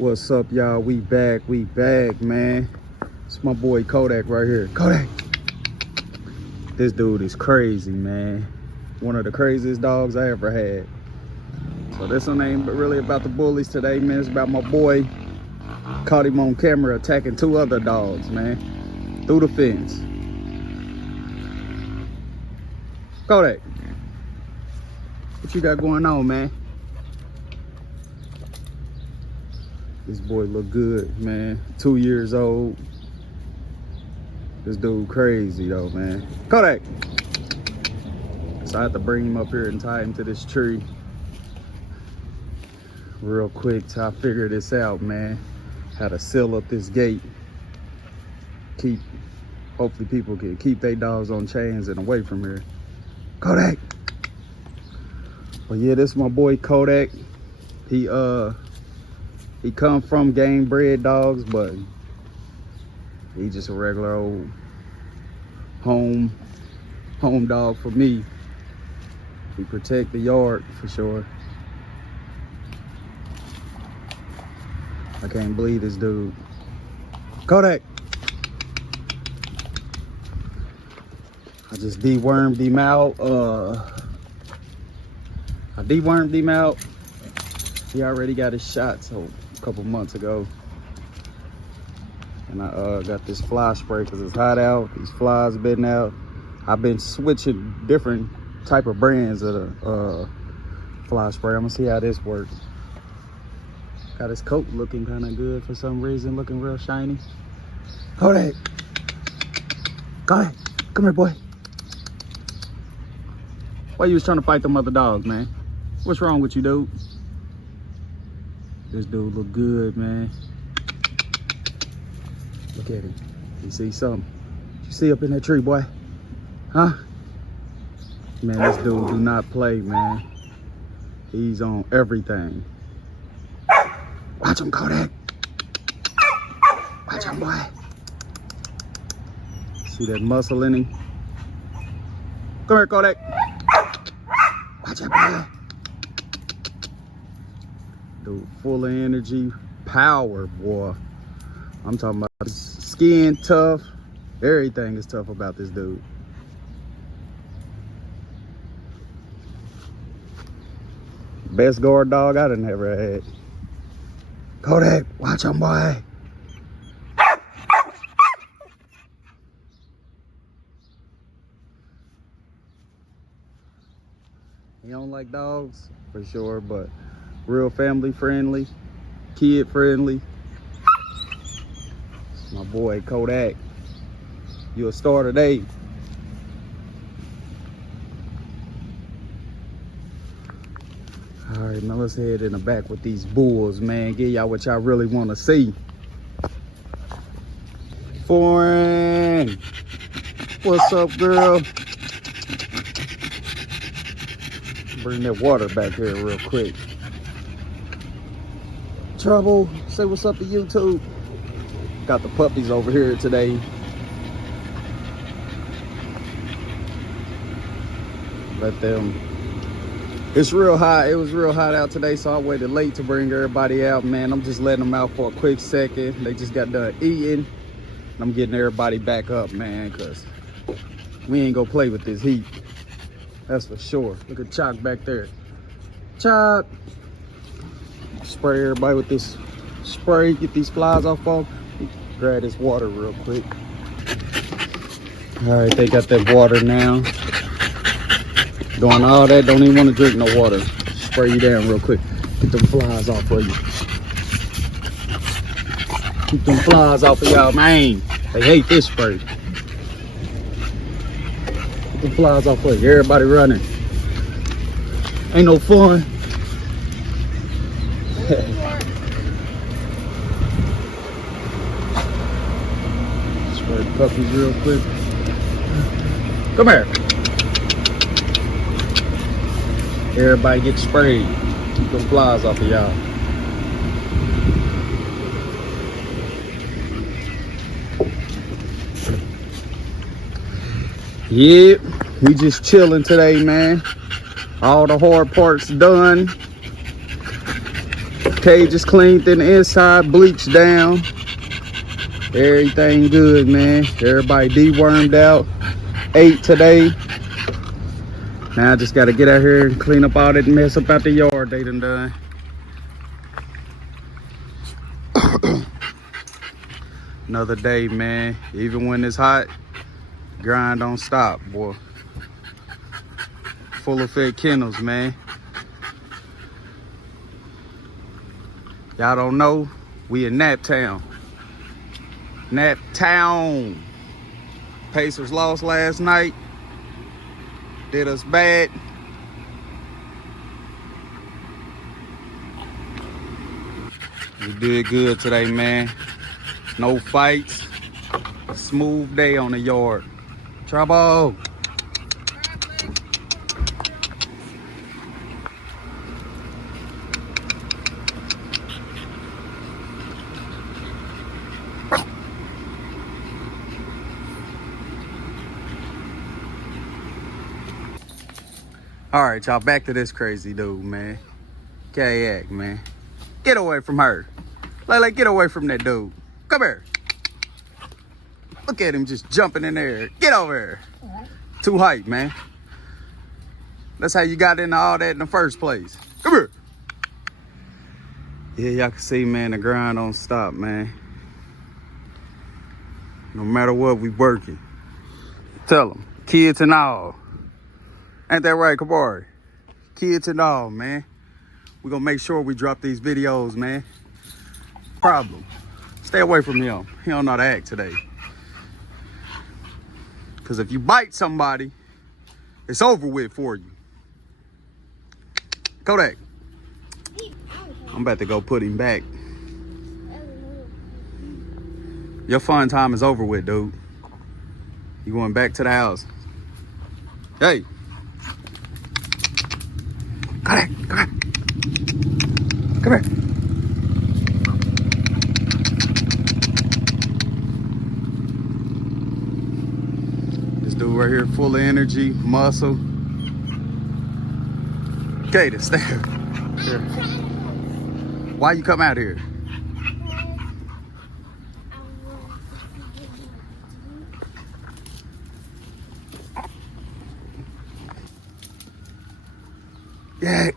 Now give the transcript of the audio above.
What's up, y'all? We back, man. It's my boy Kodak right here. Kodak. This dude is crazy, man. One of the craziest dogs I ever had. So this one ain't really about the bullies today, man. It's about my boy. Caught him on camera attacking two other dogs, man. Through the fence. Kodak. What you got going on, man? This boy look good, man. 2 years old. This dude crazy though, man. Kodak! So I have to bring him up here and tie him to this tree real quick till I figure this out, man. How to seal up this gate. Hopefully people can keep their dogs on chains and away from here. Kodak! But yeah, this is my boy Kodak. He come from game bred dogs, but he just a regular old home dog for me. He protect the yard for sure. I can't believe this dude. Kodak! I just dewormed him out. I dewormed him out. He already got his shot, so a couple months ago. And I got this fly spray because it's hot out. These flies been out. I've been switching different type of brands of the fly spray. I'm gonna see how this works. Got his coat looking kind of good for some reason, looking real shiny. Kodak! Kodak! Come here, boy. Why you was trying to fight them other dogs, man? What's wrong with you, dude? This dude look good, man. Look at him. You see something? You see up in that tree, boy? Huh? Man, this dude do not play, man. He's on everything. Watch him, Kodak. Watch him, boy. See that muscle in him? Come here, Kodak. Watch him, boy. Dude, full of energy, power, boy. I'm talking about his skin tough. Everything is tough about this dude. Best guard dog I done ever had. Kodak, watch him, boy. He don't like dogs, for sure, but real family friendly, kid friendly. My boy Kodak. You a star today. All right, now let's head in the back with these bulls, man. Give y'all what y'all really want to see. Foreign. What's up, girl? Bring that water back here real quick. Trouble, say what's up to YouTube. Got the puppies over here today. Let them. It's real hot. It was real hot out today, so I waited late to bring everybody out, man. I'm just letting them out for a quick second. They just got done eating. I'm getting everybody back up, man, because we ain't gonna play with this heat. That's for sure. Look at Chalk back there. Chalk. Spray everybody with this spray. Get these flies off of. Grab this water real quick. All right, they got that water now. Doing all that, don't even want to drink no water. Spray you down real quick. Get them flies off of you. Keep them flies off of y'all, man. They hate this spray. Get them flies off of you. Everybody running. Ain't no fun. Spray the puppies real quick. Come here. Everybody get sprayed. Keep them flies off of y'all. Yep, we just chilling today, man. All the hard parts done. Cage is cleaned in the inside, bleached down. Everything good, man. Everybody dewormed out. Ate today. Now I just gotta get out here and clean up all that mess up out the yard they done. Another day, man. Even when it's hot, grind don't stop, boy. Full of fed kennels, man. Y'all don't know, we in Nap Town. Nap Town. Pacers lost last night. Did us bad. We did good today, man. No fights. Smooth day on the yard. Trouble. All right, y'all, back to this crazy dude, man. Kayak, man. Get away from her. Lele, get away from that dude. Come here. Look at him just jumping in there. Get over here. Too hype, man. That's how you got into all that in the first place. Come here. Yeah, y'all can see, man, the grind don't stop, man. No matter what, we working. Tell them, kids and all. Ain't that right, Kabari? Kids and all, man. We gonna make sure we drop these videos, man. Problem. Stay away from him. He don't know how to act today. Cause if you bite somebody, it's over with for you. Kodak. I'm about to go put him back. Your fun time is over with, dude. You going back to the house. Hey. Kodak, come here. Come here. This dude right here, full of energy, muscle. Katie, stay here. Why you come out here? Yeah.